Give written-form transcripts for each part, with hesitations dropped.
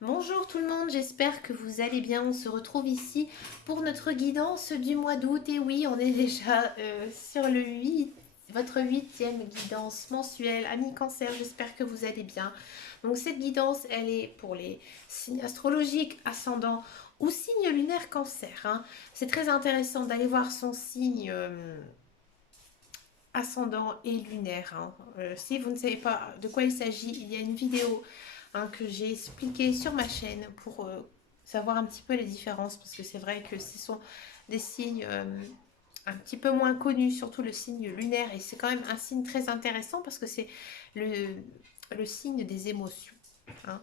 Bonjour tout le monde, j'espère que vous allez bien. On se retrouve ici pour notre guidance du mois d'août. Et oui, on est déjà sur votre huitième guidance mensuelle. Amis Cancer, j'espère que vous allez bien. Donc cette guidance, elle est pour les signes astrologiques, ascendant ou signe lunaire Cancer, hein. C'est très intéressant d'aller voir son signe ascendant et lunaire, hein. Si vous ne savez pas de quoi il s'agit, il y a une vidéo, hein, que j'ai expliquée sur ma chaîne pour savoir un petit peu les différences, parce que c'est vrai que ce sont des signes un petit peu moins connus, surtout le signe lunaire, et c'est quand même un signe très intéressant parce que c'est le, le signe des émotions, hein.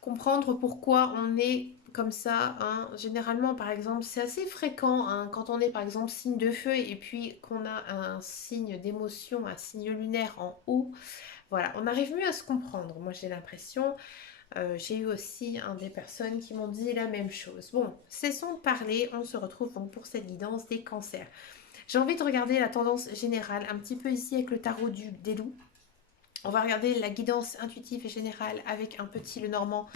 Comprendre pourquoi on est comme ça, hein. Généralement, par exemple, c'est assez fréquent, hein, quand on est par exemple signe de feu et puis qu'on a un signe d'émotion, un signe lunaire en haut. Voilà, on arrive mieux à se comprendre. Moi, j'ai l'impression, j'ai eu aussi, hein, des personnes qui m'ont dit la même chose. Bon, cessons de parler, on se retrouve donc pour cette guidance des cancers. J'ai envie de regarder la tendance générale, un petit peu ici avec le tarot des loups. On va regarder la guidance intuitive et générale avec un petit Lenormand.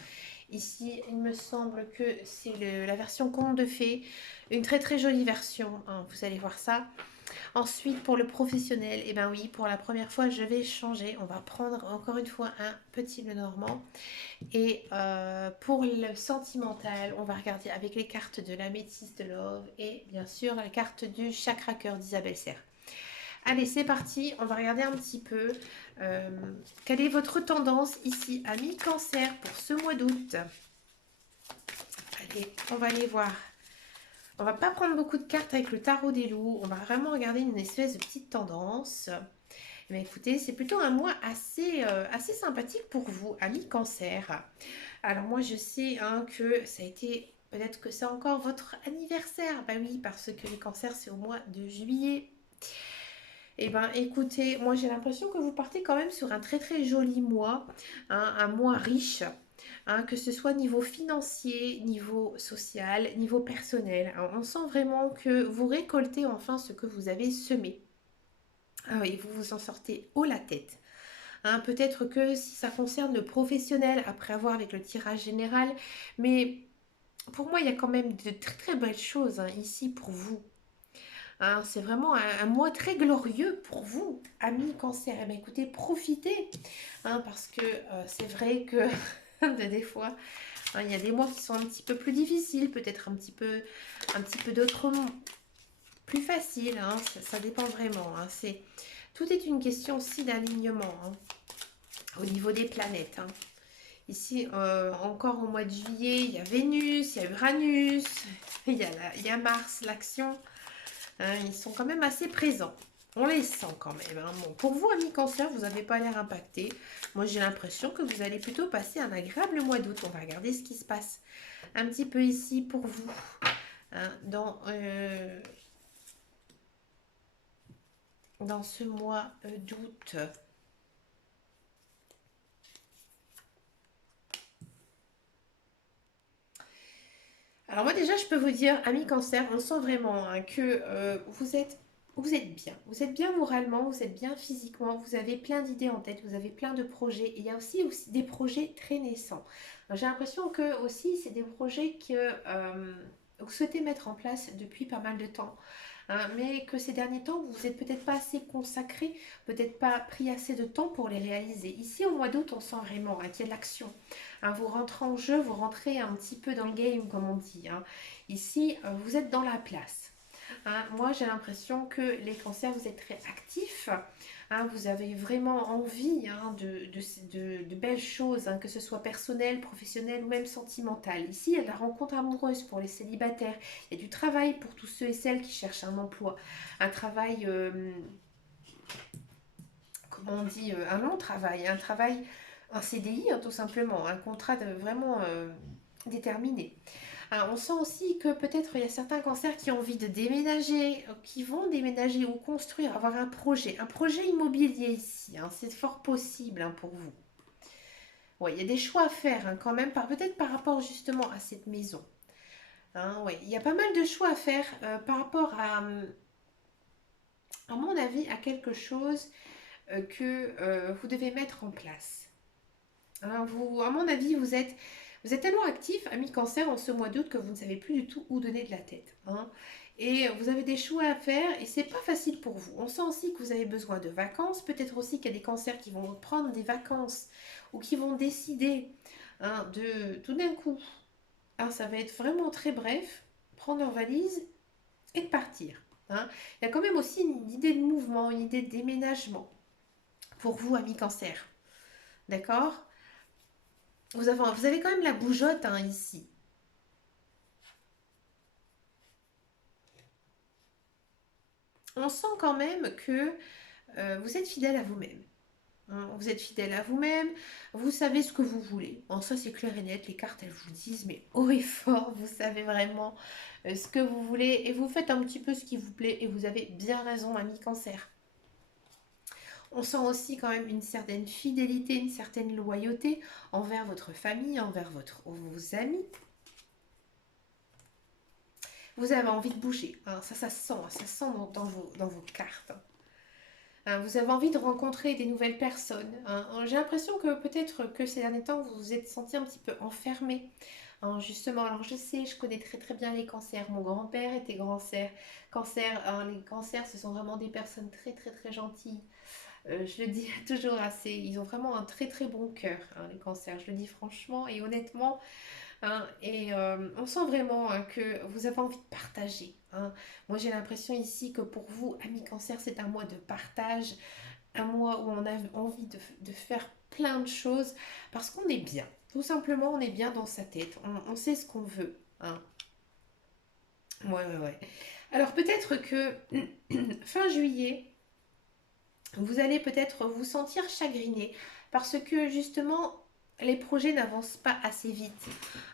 Ici, il me semble que c'est la version conte de fées, une très très jolie version, hein, vous allez voir ça. Ensuite, pour le professionnel, et eh ben oui, pour la première fois, je vais changer. On va prendre encore une fois un petit Lenormand. Et pour le sentimental, on va regarder avec les cartes de la métisse de Love et bien sûr la carte du chakra cœur d'Isabelle Serre. Allez, c'est parti, on va regarder un petit peu euh, quelle est votre tendance ici à mi-cancer pour ce mois d'août. Allez, on va aller voir. On va pas prendre beaucoup de cartes avec le tarot des loups. On va vraiment regarder une espèce de petite tendance. Mais écoutez, c'est plutôt un mois assez sympathique pour vous, amis cancer. Alors moi, je sais, hein, que ça a été... Peut-être que c'est encore votre anniversaire. Bah oui, parce que les cancers, c'est au mois de juillet. Eh ben, écoutez, moi j'ai l'impression que vous partez quand même sur un très très joli mois, hein, un mois riche, hein, que ce soit niveau financier, niveau social, niveau personnel, hein. On sent vraiment que vous récoltez enfin ce que vous avez semé. Ah oui, vous vous en sortez haut la tête, hein. Peut-être que si ça concerne le professionnel, après avoir avec le tirage général, mais pour moi il y a quand même de très très belles choses, hein, ici pour vous. Hein, c'est vraiment un mois très glorieux pour vous, amis cancer. Eh bien, écoutez, profitez, hein, parce que c'est vrai que des fois, hein, il y a des mois qui sont un petit peu plus difficiles, peut-être un petit peu d'autres plus faciles, hein. Ça dépend vraiment, hein. Tout est une question aussi d'alignement, hein, au niveau des planètes, hein. Ici, encore au mois de juillet, il y a Vénus, il y a Uranus, il y a Mars, l'action. Hein, ils sont quand même assez présents. On les sent quand même, hein. Bon, pour vous, amis cancer, vous n'avez pas l'air impacté. Moi, j'ai l'impression que vous allez plutôt passer un agréable mois d'août. On va regarder ce qui se passe un petit peu ici pour vous, hein, dans ce mois d'août. Alors moi déjà, je peux vous dire, amis cancer, on sent vraiment, hein, que vous êtes bien. Vous êtes bien moralement, vous êtes bien physiquement, vous avez plein d'idées en tête, vous avez plein de projets. Et il y a aussi des projets très naissants. J'ai l'impression que aussi, c'est des projets que vous souhaitez mettre en place depuis pas mal de temps, hein, mais que ces derniers temps, vous n'êtes peut-être pas assez consacré, peut-être pas pris assez de temps pour les réaliser. Ici, au mois d'août, on sent vraiment, hein, qu'il y a de l'action, hein. Vous rentrez en jeu, vous rentrez un petit peu dans le game, comme on dit, hein. Ici, vous êtes dans la place, hein. Moi, j'ai l'impression que les cancers, vous êtes très actifs, hein. Vous avez vraiment envie, hein, de belles choses, hein, que ce soit personnel, professionnel ou même sentimental. Ici, il y a de la rencontre amoureuse pour les célibataires. Il y a du travail pour tous ceux et celles qui cherchent un emploi. Un travail, comment on dit, un long travail. Un CDI, hein, tout simplement. Un contrat vraiment déterminé. Alors, on sent aussi que peut-être il y a certains cancers qui ont envie de déménager, qui vont déménager ou construire, avoir un projet immobilier ici, hein. C'est fort possible, hein, pour vous. Ouais, il y a des choix à faire, hein, quand même, peut-être par rapport justement à cette maison, hein. Ouais, il y a pas mal de choix à faire par rapport à mon avis, à quelque chose que vous devez mettre en place. Hein, vous, à mon avis, vous êtes Vous êtes tellement actif, ami Cancer, en ce mois d'août que vous ne savez plus du tout où donner de la tête, hein. Et vous avez des choix à faire et c'est pas facile pour vous. On sent aussi que vous avez besoin de vacances. Peut-être aussi qu'il y a des cancers qui vont prendre des vacances ou qui vont décider, hein, de tout d'un coup. Alors ça va être vraiment très bref, prendre leur valise et de partir, hein. Il y a quand même aussi une idée de mouvement, une idée de déménagement pour vous, amis cancer. D'accord? Vous avez quand même la bougeotte, hein, ici. On sent quand même que vous êtes fidèle à vous-même, hein. Vous êtes fidèle à vous-même, vous savez ce que vous voulez. Bon, ça c'est clair et net, les cartes elles vous le disent, mais haut et fort, vous savez vraiment ce que vous voulez et vous faites un petit peu ce qui vous plaît et vous avez bien raison, ami cancer. On sent aussi quand même une certaine fidélité, une certaine loyauté envers votre famille, envers vos amis. Vous avez envie de bouger, hein, ça sent dans vos cartes. Hein, vous avez envie de rencontrer des nouvelles personnes, hein. J'ai l'impression que peut-être que ces derniers temps, vous vous êtes senti un petit peu enfermé, hein, justement. Alors je sais, je connais très très bien les cancers. Mon grand-père était cancer, hein. Les cancers, ce sont vraiment des personnes très très très gentilles. Je le dis toujours assez. Ils ont vraiment un très très bon cœur, hein, les cancers. Je le dis franchement et honnêtement, hein. Et on sent vraiment, hein, que vous avez envie de partager, hein. Moi, j'ai l'impression ici que pour vous, amis cancer, c'est un mois de partage, un mois où on a envie de faire plein de choses parce qu'on est bien. Tout simplement, on est bien dans sa tête. On sait ce qu'on veut, hein. Ouais, ouais, ouais. Alors peut-être que fin juillet, vous allez peut-être vous sentir chagriné parce que justement les projets n'avancent pas assez vite,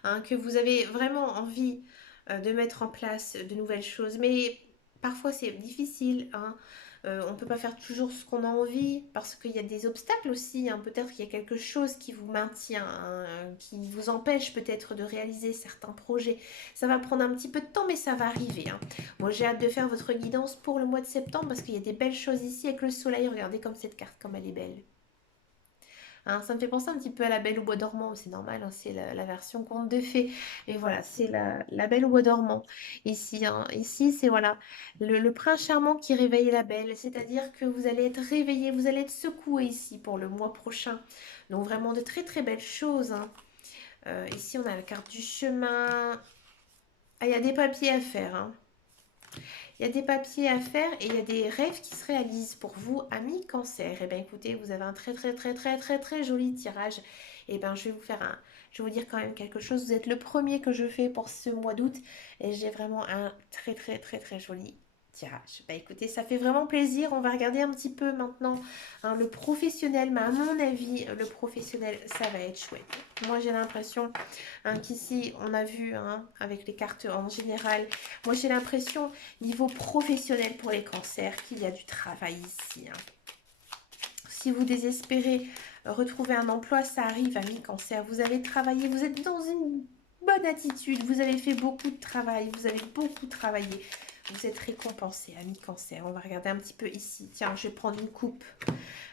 hein, que vous avez vraiment envie de mettre en place de nouvelles choses, mais parfois c'est difficile, hein. On ne peut pas faire toujours ce qu'on a envie parce qu'il y a des obstacles aussi, hein. Peut-être qu'il y a quelque chose qui vous maintient, hein, qui vous empêche peut-être de réaliser certains projets. Ça va prendre un petit peu de temps, mais ça va arriver, hein. Moi, j'ai hâte de faire votre guidance pour le mois de septembre parce qu'il y a des belles choses ici avec le soleil. Regardez comme cette carte, comme elle est belle. Hein, ça me fait penser un petit peu à la Belle au bois dormant, c'est normal, hein, c'est la version conte de fées. Et voilà, c'est la Belle au bois dormant. Ici, hein. Ici, c'est voilà, le prince charmant qui réveille la belle. C'est-à-dire que vous allez être réveillé, vous allez être secoué ici pour le mois prochain. Donc vraiment de très très belles choses, hein. Ici, on a la carte du chemin. Ah, il y a des papiers à faire, hein. Il y a des papiers à faire et il y a des rêves qui se réalisent pour vous, amis cancer. Eh bien écoutez, vous avez un très très très très très très joli tirage. Eh bien je vais vous faire je vais vous dire quand même quelque chose. Vous êtes le premier que je fais pour ce mois d'août et j'ai vraiment un très très très très joli tirage. Bah écoutez, ça fait vraiment plaisir. On va regarder un petit peu maintenant, hein, le professionnel. Mais à mon avis, le professionnel, ça va être chouette. Moi j'ai l'impression, hein, qu'ici on a vu, hein, avec les cartes en général. Moi j'ai l'impression niveau professionnel pour les cancers qu'il y a du travail ici, hein. Si vous désespérez retrouver un emploi, ça arrive, amis cancer. Vous avez travaillé, vous êtes dans une bonne attitude, vous avez fait beaucoup de travail, vous avez beaucoup travaillé. Vous êtes récompensé, amis cancer. On va regarder un petit peu ici. Tiens, je vais prendre une coupe.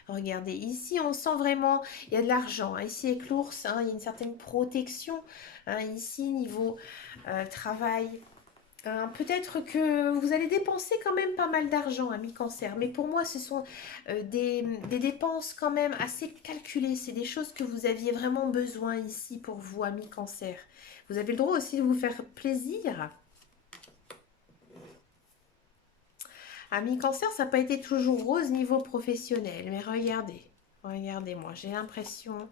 Regardez, ici, on sent vraiment, il y a de l'argent, hein. Ici, avec l'ours, hein, il y a une certaine protection, hein. Ici, niveau travail, peut-être que vous allez dépenser quand même pas mal d'argent, ami cancer. Mais pour moi, ce sont des dépenses quand même assez calculées. C'est des choses que vous aviez vraiment besoin ici pour vous, ami cancer. Vous avez le droit aussi de vous faire plaisir. Ami cancer, ça n'a pas été toujours rose niveau professionnel. Mais regardez, regardez-moi, j'ai l'impression...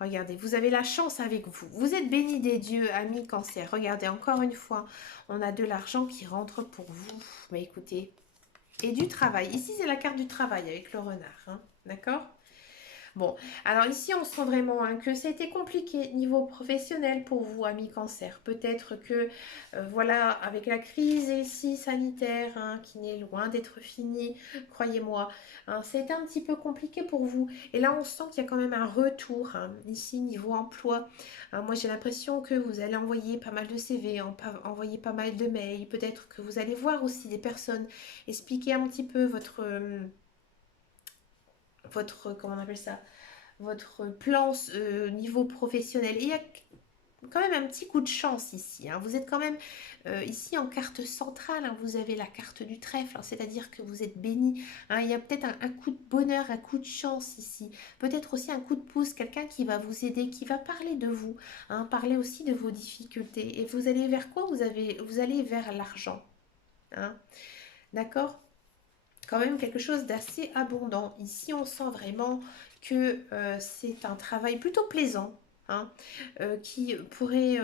Regardez, vous avez la chance avec vous. Vous êtes béni des dieux, amis cancer. Regardez, encore une fois, on a de l'argent qui rentre pour vous. Mais écoutez, et du travail. Ici, c'est la carte du travail avec le renard, hein. D'accord? Bon, alors ici, on sent vraiment, hein, que ça a été compliqué niveau professionnel pour vous, amis cancer. Peut-être que, voilà, avec la crise ici sanitaire, hein, qui n'est loin d'être finie, croyez-moi, hein, ça a été un petit peu compliqué pour vous. Et là, on sent qu'il y a quand même un retour, hein, ici, niveau emploi. Hein, moi, j'ai l'impression que vous allez envoyer pas mal de CV, envoyer pas mal de mails. Peut-être que vous allez voir aussi des personnes, expliquer un petit peu votre comment on appelle ça, votre plan niveau professionnel. Et il y a quand même un petit coup de chance ici, hein. Vous êtes quand même ici en carte centrale, hein. Vous avez la carte du trèfle, hein, c'est-à-dire que vous êtes béni, hein. Il y a peut-être un coup de bonheur, un coup de chance ici. Peut-être aussi un coup de pouce, quelqu'un qui va vous aider, qui va parler de vous, hein, parler aussi de vos difficultés. Et vous allez vers quoi? Vous allez vers l'argent, hein. D'accord? Quand même quelque chose d'assez abondant. Ici, on sent vraiment que c'est un travail plutôt plaisant, hein, qui pourrait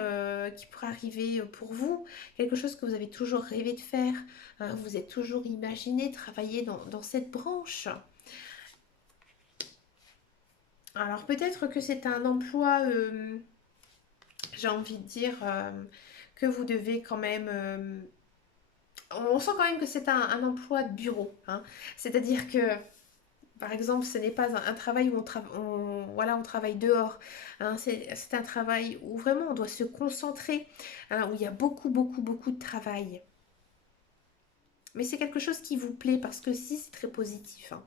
arriver pour vous, quelque chose que vous avez toujours rêvé de faire, hein, vous êtes toujours imaginé travailler dans cette branche. Alors peut-être que c'est un emploi, j'ai envie de dire, que vous devez quand même on sent quand même que c'est un emploi de bureau, hein. C'est-à-dire que par exemple, ce n'est pas un travail où voilà, on travaille dehors, hein. C'est un travail où vraiment on doit se concentrer, hein, où il y a beaucoup, beaucoup, beaucoup de travail. Mais c'est quelque chose qui vous plaît parce que si c'est très positif, hein.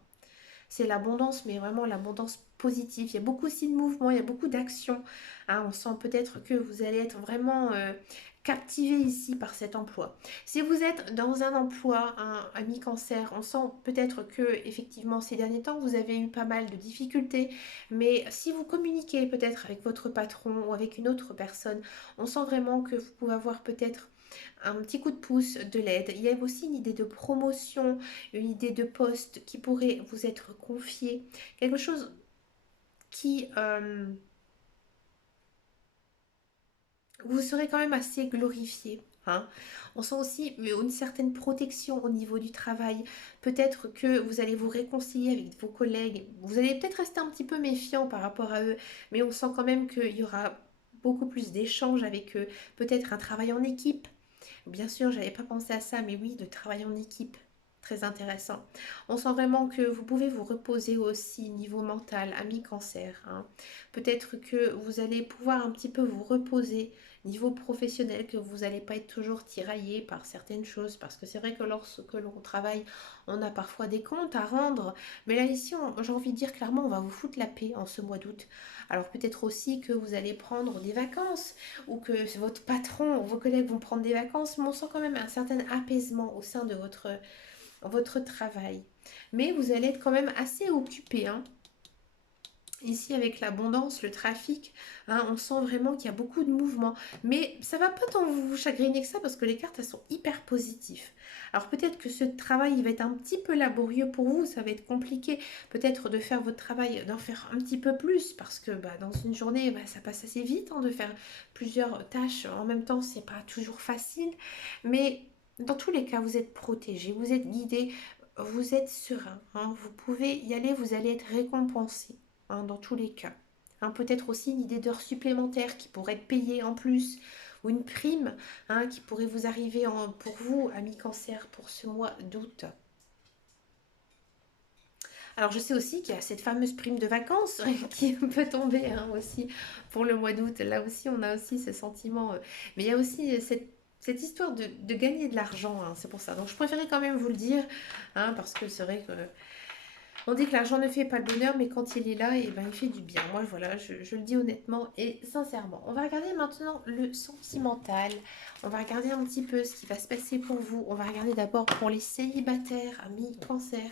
C'est l'abondance, mais vraiment l'abondance positive. Il y a beaucoup aussi de mouvements, il y a beaucoup d'actions, hein. On sent peut-être que vous allez être vraiment captivé ici par cet emploi. Si vous êtes dans un emploi, un ami cancer, on sent peut-être que effectivement ces derniers temps vous avez eu pas mal de difficultés, mais si vous communiquez peut-être avec votre patron ou avec une autre personne, on sent vraiment que vous pouvez avoir peut-être un petit coup de pouce, de l'aide. Il y a aussi une idée de promotion, une idée de poste qui pourrait vous être confiée, quelque chose qui vous serez quand même assez glorifié, hein. On sent aussi une certaine protection au niveau du travail. Peut-être que vous allez vous réconcilier avec vos collègues. Vous allez peut-être rester un petit peu méfiant par rapport à eux, mais on sent quand même qu'il y aura beaucoup plus d'échanges avec eux. Peut-être un travail en équipe. Bien sûr, j'avais pas pensé à ça, mais oui, de travail en équipe. Très intéressant. On sent vraiment que vous pouvez vous reposer aussi niveau mental, ami cancer, hein. Peut-être que vous allez pouvoir un petit peu vous reposer niveau professionnel, que vous n'allez pas être toujours tiraillé par certaines choses, parce que c'est vrai que lorsque l'on travaille, on a parfois des comptes à rendre, mais là ici, j'ai envie de dire clairement, on va vous foutre la paix en ce mois d'août. Alors peut-être aussi que vous allez prendre des vacances, ou que votre patron ou vos collègues vont prendre des vacances, mais on sent quand même un certain apaisement au sein de votre travail. Mais vous allez être quand même assez occupé, hein. Ici, avec l'abondance, le trafic, hein, on sent vraiment qu'il y a beaucoup de mouvements. Mais ça va pas tant vous chagriner que ça parce que les cartes, elles sont hyper positives. Alors peut-être que ce travail il va être un petit peu laborieux pour vous, ça va être compliqué peut-être de faire votre travail, d'en faire un petit peu plus parce que bah, dans une journée, bah, ça passe assez vite, hein, de faire plusieurs tâches en même temps, c'est pas toujours facile. Mais dans tous les cas, vous êtes protégé, vous êtes guidé, vous êtes serein, hein. Vous pouvez y aller, vous allez être récompensé, hein, dans tous les cas. Hein, peut-être aussi une idée d'heures supplémentaires qui pourrait être payée en plus, ou une prime, hein, qui pourrait vous arriver pour vous, ami cancer, pour ce mois d'août. Alors je sais aussi qu'il y a cette fameuse prime de vacances qui peut tomber, hein, aussi pour le mois d'août. Là aussi, on a aussi ce sentiment. Mais il y a aussi cette histoire de gagner de l'argent, hein, c'est pour ça. Donc je préférais quand même vous le dire, hein, parce que c'est vrai que on dit que l'argent ne fait pas le bonheur, mais quand il est là, et ben, il fait du bien. Moi, voilà, je le dis honnêtement et sincèrement. On va regarder maintenant le sentimental. On va regarder un petit peu ce qui va se passer pour vous. On va regarder d'abord pour les célibataires, amis cancer.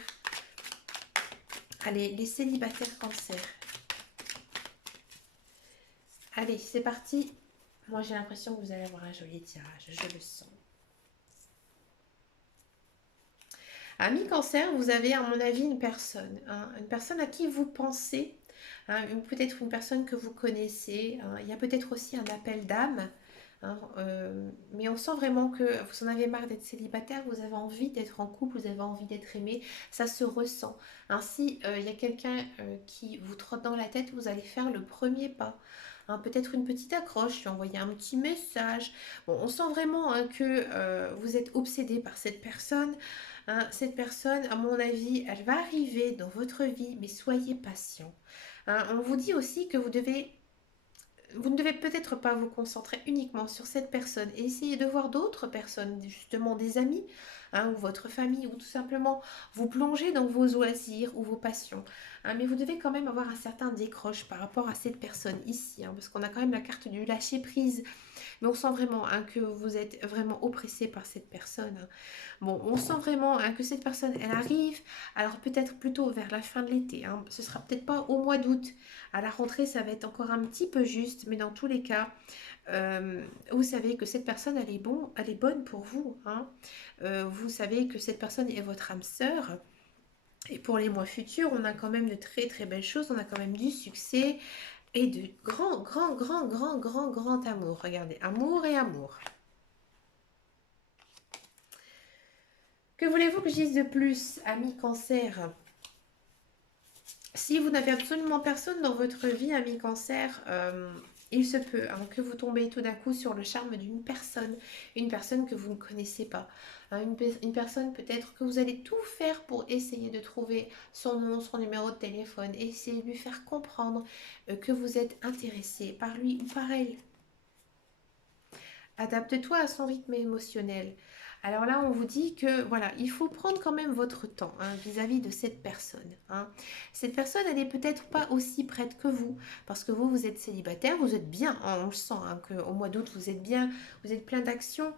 Allez, les célibataires cancer. Allez, c'est parti. Moi, j'ai l'impression que vous allez avoir un joli tirage. Je le sens. Ami cancer, vous avez à mon avis une personne, hein, une personne à qui vous pensez, hein, peut-être une personne que vous connaissez, hein. Il y a peut-être aussi un appel d'âme, hein, mais on sent vraiment que vous en avez marre d'être célibataire, vous avez envie d'être en couple, vous avez envie d'être aimé, ça se ressent. Ainsi, il y a quelqu'un qui vous trotte dans la tête, vous allez faire le premier pas. Hein, peut-être une petite accroche, lui envoyer un petit message. Bon, on sent vraiment, hein, que vous êtes obsédé par cette personne. Hein, cette personne, à mon avis, elle va arriver dans votre vie, mais soyez patient. Hein, on vous dit aussi que vous ne devez peut-être pas vous concentrer uniquement sur cette personne et essayer de voir d'autres personnes, justement des amis, ou votre famille, ou tout simplement vous plonger dans vos loisirs ou vos passions. Mais vous devez quand même avoir un certain décroche par rapport à cette personne ici, parce qu'on a quand même la carte du lâcher prise. Mais on sent vraiment que vous êtes vraiment oppressé par cette personne. Bon, on sent vraiment que cette personne, elle arrive, alors peut-être plutôt vers la fin de l'été. Ce sera peut-être pas au mois d'août. À la rentrée, ça va être encore un petit peu juste, mais dans tous les cas, vous savez que cette personne, elle est bonne pour vous. Vous savez que cette personne est votre âme sœur. Et pour les mois futurs, on a quand même de très très belles choses, on a quand même du succès et de grand amour. Regardez, amour et amour. Que voulez-vous que je dise de plus, ami cancer? Si vous n'avez absolument personne dans votre vie, ami cancer, il se peut que vous tombez tout d'un coup sur le charme d'une personne, une personne que vous ne connaissez pas, une personne peut-être que vous allez tout faire pour essayer de trouver son nom, son numéro de téléphone, et essayer de lui faire comprendre que vous êtes intéressé par lui ou par elle. Adapte-toi à son rythme émotionnel. Alors là, on vous dit que voilà, il faut prendre quand même votre temps vis-à-vis de cette personne. Cette personne, elle est peut-être pas aussi prête que vous, parce que vous êtes célibataire, vous êtes bien, on le sent, qu'au mois d'août, vous êtes bien, vous êtes plein d'action,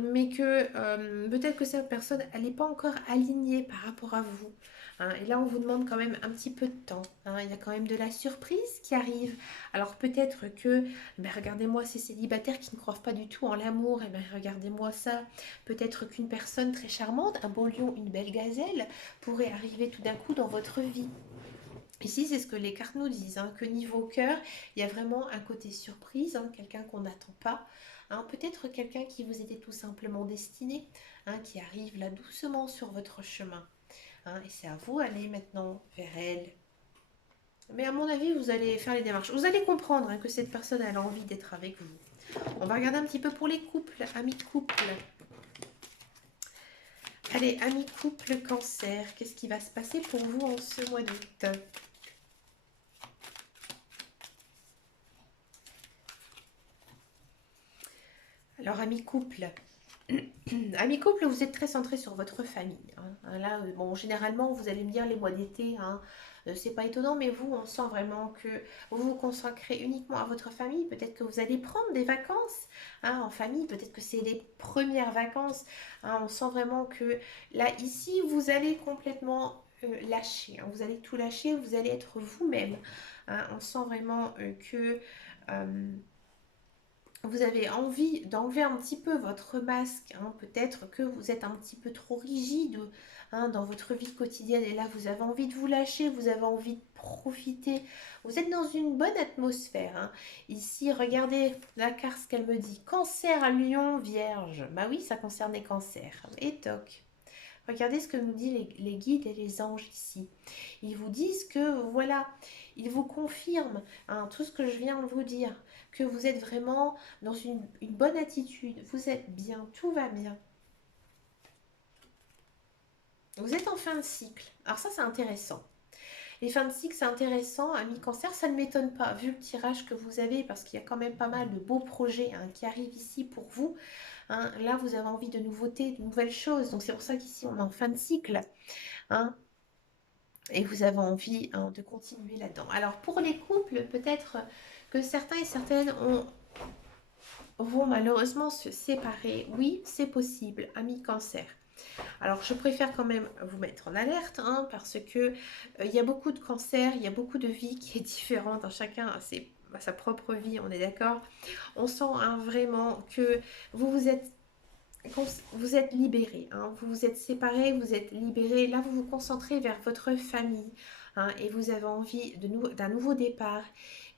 mais que peut-être que cette personne, elle n'est pas encore alignée par rapport à vous. Et là, on vous demande quand même un petit peu de temps. Il y a quand même de la surprise qui arrive. Alors peut-être que regardez-moi ces célibataires qui ne croient pas du tout en l'amour. Regardez-moi ça. Peut-être qu'une personne très charmante, un beau lion, une belle gazelle, pourrait arriver tout d'un coup dans votre vie. Ici, c'est ce que les cartes nous disent, que niveau cœur, il y a vraiment un côté surprise, quelqu'un qu'on n'attend pas. Peut-être quelqu'un qui vous était tout simplement destiné, qui arrive là doucement sur votre chemin. Et c'est à vous d'aller maintenant vers elle. Mais à mon avis, vous allez faire les démarches. Vous allez comprendre que cette personne elle a envie d'être avec vous. On va regarder un petit peu pour les couples, amis couple. Allez, amis couple cancer, qu'est-ce qui va se passer pour vous en ce mois d'août? Alors, amis couple, amis couple, vous êtes très centré sur votre famille. Là, bon, généralement, vous allez me dire les mois d'été, c'est pas étonnant, mais vous, on sent vraiment que vous vous consacrez uniquement à votre famille. Peut-être que vous allez prendre des vacances en famille, peut-être que c'est les premières vacances. On sent vraiment que là, ici, vous allez complètement lâcher. Vous allez tout lâcher, vous allez être vous-même. On sent vraiment que... vous avez envie d'enlever un petit peu votre masque. Peut-être que vous êtes un petit peu trop rigide dans votre vie quotidienne. Et là, vous avez envie de vous lâcher, vous avez envie de profiter. Vous êtes dans une bonne atmosphère. Ici, regardez la carte, ce qu'elle me dit. Cancer, Lion, Vierge. Bah oui, ça concerne les cancers. Et toc. Regardez ce que nous disent les guides et les anges ici. Ils vous disent que, voilà, ils vous confirment tout ce que je viens de vous dire, que vous êtes vraiment dans une bonne attitude, vous êtes bien, tout va bien. Vous êtes en fin de cycle. Alors ça, c'est intéressant. Les fins de cycle, c'est intéressant. Amis cancer, ça ne m'étonne pas, vu le tirage que vous avez, parce qu'il y a quand même pas mal de beaux projets qui arrivent ici pour vous. Là, vous avez envie de nouveautés, de nouvelles choses. Donc c'est pour ça qu'ici, on est en fin de cycle. Et vous avez envie de continuer là-dedans. Alors pour les couples, peut-être que certains et certaines vont malheureusement se séparer. Oui, c'est possible, amis cancer. Alors je préfère quand même vous mettre en alerte parce que il y a beaucoup de cancers, il y a beaucoup de vie qui est différente. Chacun a sa propre vie, on est d'accord. On sent vraiment que vous êtes libéré, vous vous êtes séparé, vous êtes libéré. Là, vous vous concentrez vers votre famille et vous avez envie d'un nouveau départ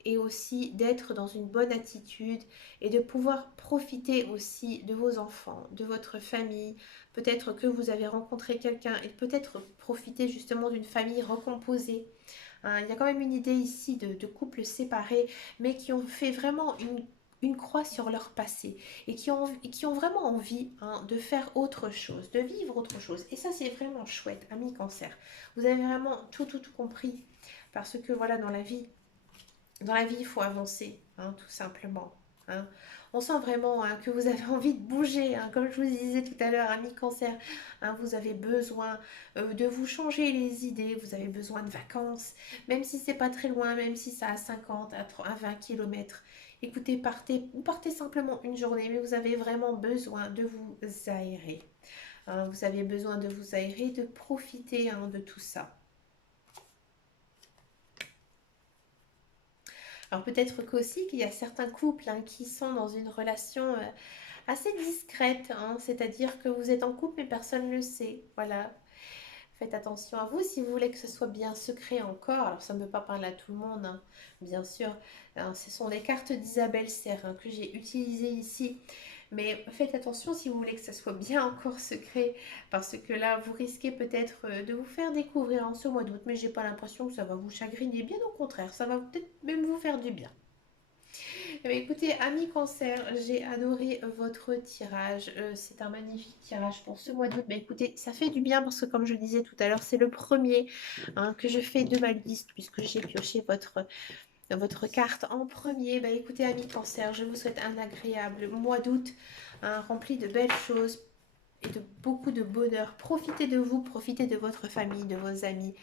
et aussi d'être dans une bonne attitude et de pouvoir profiter aussi de vos enfants, de votre famille. Peut-être que vous avez rencontré quelqu'un et peut-être profiter justement d'une famille recomposée. Il y a quand même une idée ici de couples séparés, mais qui ont fait vraiment une croix sur leur passé et qui ont vraiment envie de faire autre chose, de vivre autre chose. Et ça, c'est vraiment chouette, amis cancer. Vous avez vraiment tout compris. Parce que voilà, dans la vie, il faut avancer, tout simplement. hein. On sent vraiment hein, que vous avez envie de bouger, hein. Comme je vous disais tout à l'heure, ami Cancer, hein, vous avez besoin de vous changer les idées, vous avez besoin de vacances, même si c'est pas très loin, même si ça à 50, à 20 km. Écoutez, partez ou partez simplement une journée, mais vous avez vraiment besoin de vous aérer, hein. Vous avez besoin de vous aérer, de profiter hein, de tout ça. Alors peut-être qu'aussi qu'il y a certains couples hein, qui sont dans une relation assez discrète, hein, c'est-à-dire que vous êtes en couple mais personne ne le sait. Voilà, faites attention à vous si vous voulez que ce soit bien secret encore. Alors ça ne veut pas parler à tout le monde, hein, bien sûr. Hein, ce sont les cartes d'Isabelle Serre hein, que j'ai utilisées ici. Mais faites attention si vous voulez que ça soit bien encore secret, parce que là, vous risquez peut-être de vous faire découvrir en ce mois d'août, mais j'ai pas l'impression que ça va vous chagriner, bien au contraire, ça va peut-être même vous faire du bien. Eh bien, écoutez, ami Cancer, j'ai adoré votre tirage. C'est un magnifique tirage pour ce mois d'août. Mais écoutez, ça fait du bien parce que comme je disais tout à l'heure, c'est le premier hein, que je fais de ma liste puisque j'ai pioché votre carte en premier. Bah écoutez, ami Cancer, je vous souhaite un agréable mois d'août, hein, rempli de belles choses et de beaucoup de bonheur. Profitez de vous, profitez de votre famille, de vos amis.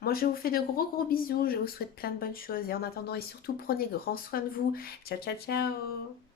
Moi, je vous fais de gros gros bisous. Je vous souhaite plein de bonnes choses. Et en attendant, et surtout, prenez grand soin de vous. Ciao, ciao, ciao.